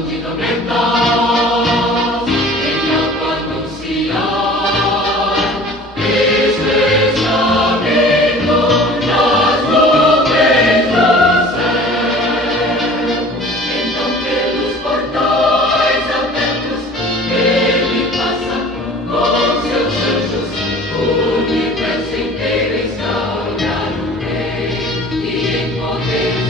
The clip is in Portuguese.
de trompetas, venha para anunciar Cristo está vindo nas nuvens do céu. Então pelos portais abertos ele passa com seus anjos, o universo inteiro está a olhar o Rei e em poder.